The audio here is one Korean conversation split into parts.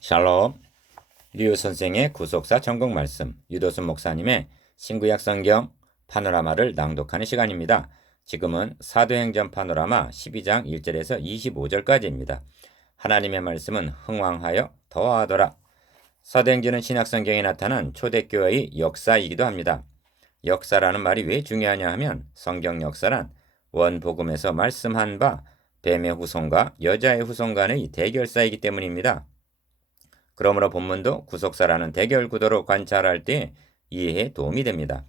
샬롬. 류 선생의 구속사 전공 말씀, 유도순 목사님의 신구약 성경 파노라마를 낭독하는 시간입니다. 지금은 사도행전 파노라마 12장 1절에서 25절까지입니다. 하나님의 말씀은 흥왕하여 더하더라. 사도행전은 신약성경에 나타난 초대교회의 역사이기도 합니다. 역사라는 말이 왜 중요하냐 하면 성경 역사란 원복음에서 말씀한 바 뱀의 후손과 여자의 후손 간의 대결사이기 때문입니다. 그러므로 본문도 구속사라는 대결 구도로 관찰할 때 이해에 도움이 됩니다.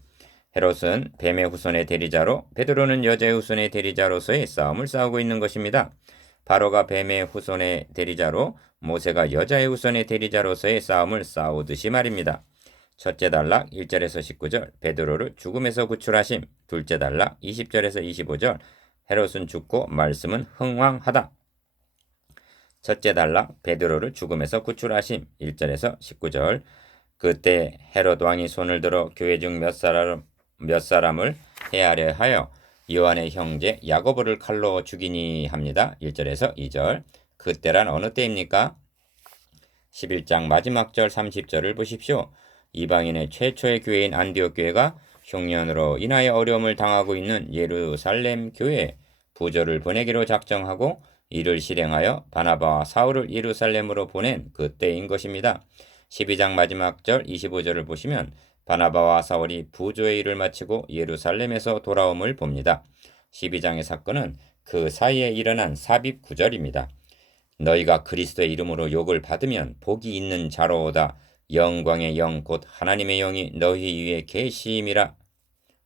헤롯은 뱀의 후손의 대리자로, 베드로는 여자의 후손의 대리자로서의 싸움을 싸우고 있는 것입니다. 바로가 뱀의 후손의 대리자로, 모세가 여자의 후손의 대리자로서의 싸움을 싸우듯이 말입니다. 첫째 단락 1절에서 19절 베드로를 죽음에서 구출하심, 둘째 단락 20절에서 25절 헤롯은 죽고 말씀은 흥왕하다. 첫째 단락 베드로를 죽음에서 구출하심 1절에서 19절 그때 헤롯 왕이 손을 들어 교회 중 몇 사람을 해하려 하여 요한의 형제 야고보를 칼로 죽이니 합니다. 1절에서 2절 그때란 어느 때입니까? 11장 마지막 절 30절을 보십시오. 이방인의 최초의 교회인 안디옥 교회가 흉년으로 인하여 어려움을 당하고 있는 예루살렘 교회에 부조를 보내기로 작정하고 이를 실행하여 바나바와 사울을 예루살렘으로 보낸 그때인 것입니다. 12장 마지막 절 25절을 보시면 바나바와 사울이 부조의 일을 마치고 예루살렘에서 돌아옴을 봅니다. 12장의 사건은 그 사이에 일어난 삽입 구절입니다. 너희가 그리스도의 이름으로 욕을 받으면 복이 있는 자로다. 영광의 영 곧 하나님의 영이 너희 위에 계심이라.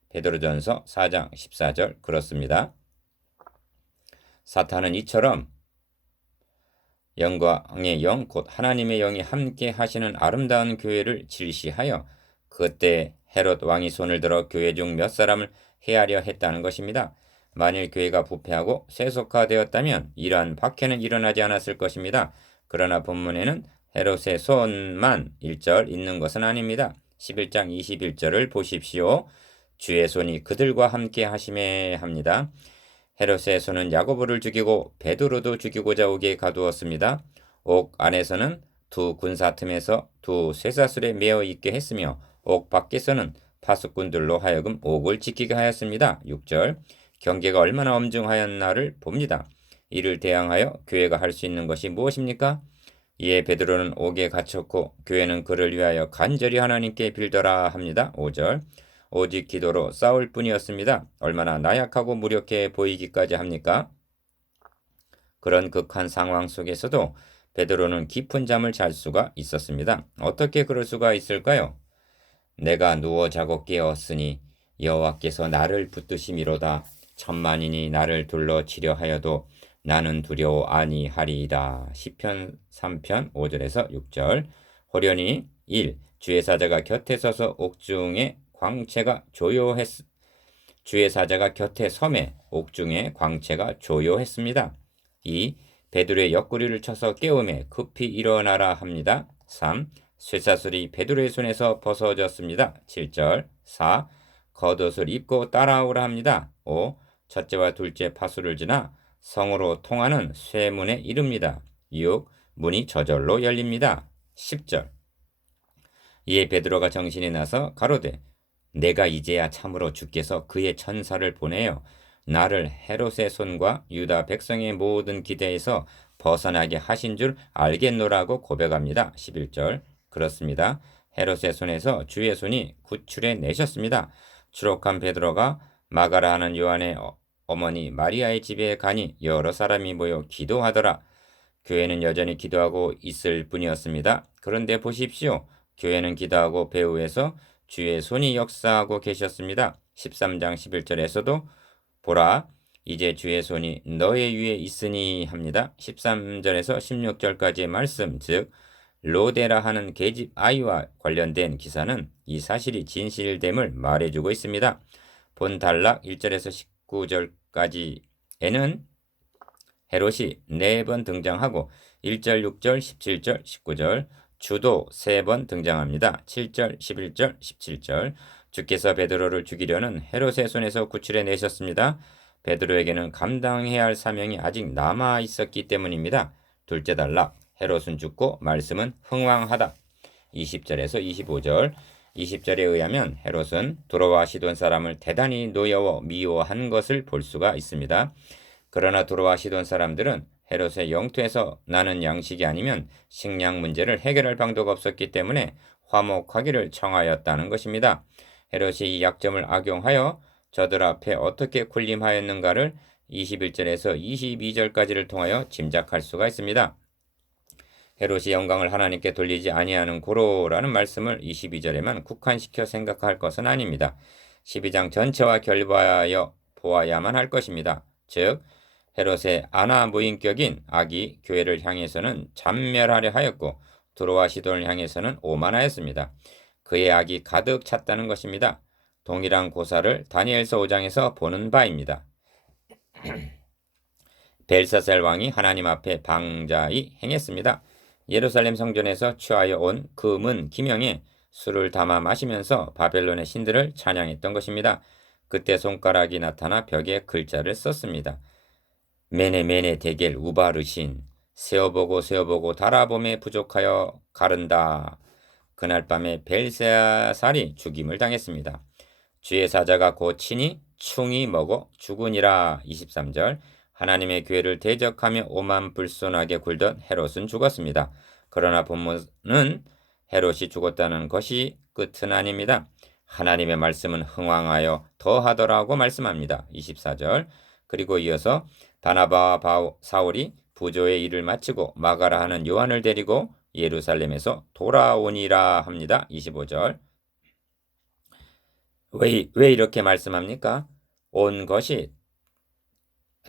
베드로전서 4장 14절 그렇습니다. 사탄은 이처럼 영광의 영 곧 하나님의 영이 함께 하시는 아름다운 교회를 질시하여 그때 헤롯 왕이 손을 들어 교회 중 몇 사람을 해하려 했다는 것입니다. 만일 교회가 부패하고 세속화되었다면 이러한 박해는 일어나지 않았을 것입니다. 그러나 본문에는 헤롯의 손만 1절 있는 것은 아닙니다. 11장 21절을 보십시오. 주의 손이 그들과 함께 하심에 합니다. 헤롯의 손은 야고보를 죽이고 베드로도 죽이고자 옥에 가두었습니다. 옥 안에서는 두 군사 틈에서 두 쇠사슬에 매어 있게 했으며 옥 밖에서는 파수꾼들로 하여금 옥을 지키게 하였습니다. 6절 경계가 얼마나 엄중하였나를 봅니다. 이를 대항하여 교회가 할 수 있는 것이 무엇입니까? 이에 베드로는 옥에 갇혔고 교회는 그를 위하여 간절히 하나님께 빌더라 합니다. 5절 오직 기도로 싸울 뿐이었습니다. 얼마나 나약하고 무력해 보이기까지 합니까? 그런 극한 상황 속에서도 베드로는 깊은 잠을 잘 수가 있었습니다. 어떻게 그럴 수가 있을까요? 내가 누워 자고 깨었으니 여호와께서 나를 붙드심이로다. 천만인이 나를 둘러치려 하여도 나는 두려워 아니하리이다. 시편 3편 5절에서 6절 호련히 1. 주의 사자가 곁에 서서 옥중에 광채가 주의 사자가 곁에 섬에 옥중에 광채가 조요했습니다. 2. 베드로의 옆구리를 쳐서 깨우매 급히 일어나라 합니다. 3. 쇠사슬이 베드로의 손에서 벗어졌습니다. 7절 4. 겉옷을 입고 따라오라 합니다. 5. 첫째와 둘째 파수를 지나 성으로 통하는 쇠문에 이릅니다. 6. 문이 저절로 열립니다. 10절 이에 베드로가 정신이 나서 가로되 내가 이제야 참으로 주께서 그의 천사를 보내어 나를 헤롯의 손과 유다 백성의 모든 기대에서 벗어나게 하신 줄 알겠노라고 고백합니다. 11절 그렇습니다. 헤롯의 손에서 주의 손이 구출해 내셨습니다. 추록한 베드로가 마가라 하는 요한의 어머니 마리아의 집에 가니 여러 사람이 모여 기도하더라. 교회는 여전히 기도하고 있을 뿐이었습니다. 그런데 보십시오. 교회는 기도하고 배후에서 주의 손이 역사하고 계셨습니다. 13장 11절에서도 보라 이제 주의 손이 너의 위에 있으니 합니다. 13절에서 16절까지의 말씀 즉 로데라 하는 계집 아이와 관련된 기사는 이 사실이 진실됨을 말해주고 있습니다. 본 단락 1절에서 19절까지에는 헤롯이 4번 등장하고 1절, 6절, 17절, 19절 주도 3번 등장합니다. 7절, 11절, 17절 주께서 베드로를 죽이려는 헤롯의 손에서 구출해 내셨습니다. 베드로에게는 감당해야 할 사명이 아직 남아 있었기 때문입니다. 둘째 단락 헤롯은 죽고 말씀은 흥왕하다. 20절에서 25절. 20절에 의하면 헤롯은 두로와 시돈 사람을 대단히 노여워 미워한 것을 볼 수가 있습니다. 그러나 두로와 시돈 사람들은 헤롯의 영토에서 나는 양식이 아니면 식량 문제를 해결할 방도가 없었기 때문에 화목하기를 청하였다는 것입니다. 헤롯이 이 약점을 악용하여 저들 앞에 어떻게 군림하였는가를 21절에서 22절까지를 통하여 짐작할 수가 있습니다. 헤롯이 영광을 하나님께 돌리지 아니하는 고로라는 말씀을 22절에만 국한시켜 생각할 것은 아닙니다. 12장 전체와 결부하여 보아야만 할 것입니다. 즉 헤롯의 아나무인격인 악이 교회를 향해서는 잔멸하려 하였고 두로와 시돈을 향해서는 오만하였습니다. 그의 악이 가득 찼다는 것입니다. 동일한 고사를 다니엘서 5장에서 보는 바입니다. 벨사살 왕이 하나님 앞에 방자히 행했습니다. 예루살렘 성전에서 취하여 온 금은 기명에 술을 담아 마시면서 바벨론의 신들을 찬양했던 것입니다. 그때 손가락이 나타나 벽에 글자를 썼습니다. 메네 데겔 우바르신 세어보고 달아봄에 부족하여 가른다. 그날 밤에 벨사살이 죽임을 당했습니다. 주의 사자가 곧 친히 충이 먹어 죽으니라. 23절. 하나님의 교회를 대적하며 오만불손하게 굴던 헤롯은 죽었습니다. 그러나 본문은 헤롯이 죽었다는 것이 끝은 아닙니다. 하나님의 말씀은 흥왕하여 더하더라고 말씀합니다. 24절. 그리고 이어서 바나바와 사울이 부조의 일을 마치고 마가라 하는 요한을 데리고 예루살렘에서 돌아오니라 합니다. 25절. 왜 이렇게 말씀합니까? 온 것이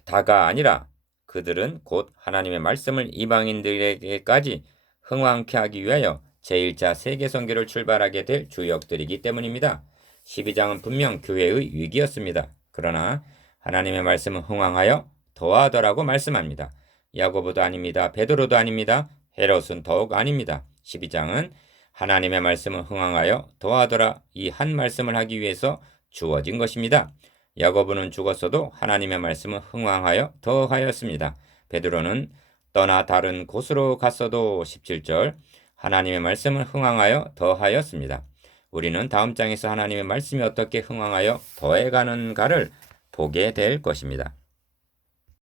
다가 아니라 그들은 곧 하나님의 말씀을 이방인들에게까지 흥왕케 하기 위하여 제1차 세계선교를 출발하게 될 주역들이기 때문입니다. 12장은 분명 교회의 위기였습니다. 그러나 하나님의 말씀은 흥왕하여 더하더라고 말씀합니다. 야고보도 아닙니다. 베드로도 아닙니다. 헤롯은 더욱 아닙니다. 12장은 하나님의 말씀은 흥왕하여 더하더라 이 한 말씀을 하기 위해서 주어진 것입니다. 야고보는 죽었어도 하나님의 말씀은 흥왕하여 더하였습니다. 베드로는 떠나 다른 곳으로 갔어도 17절 하나님의 말씀은 흥왕하여 더하였습니다. 우리는 다음 장에서 하나님의 말씀이 어떻게 흥왕하여 더해가는가를 보게 될 것입니다.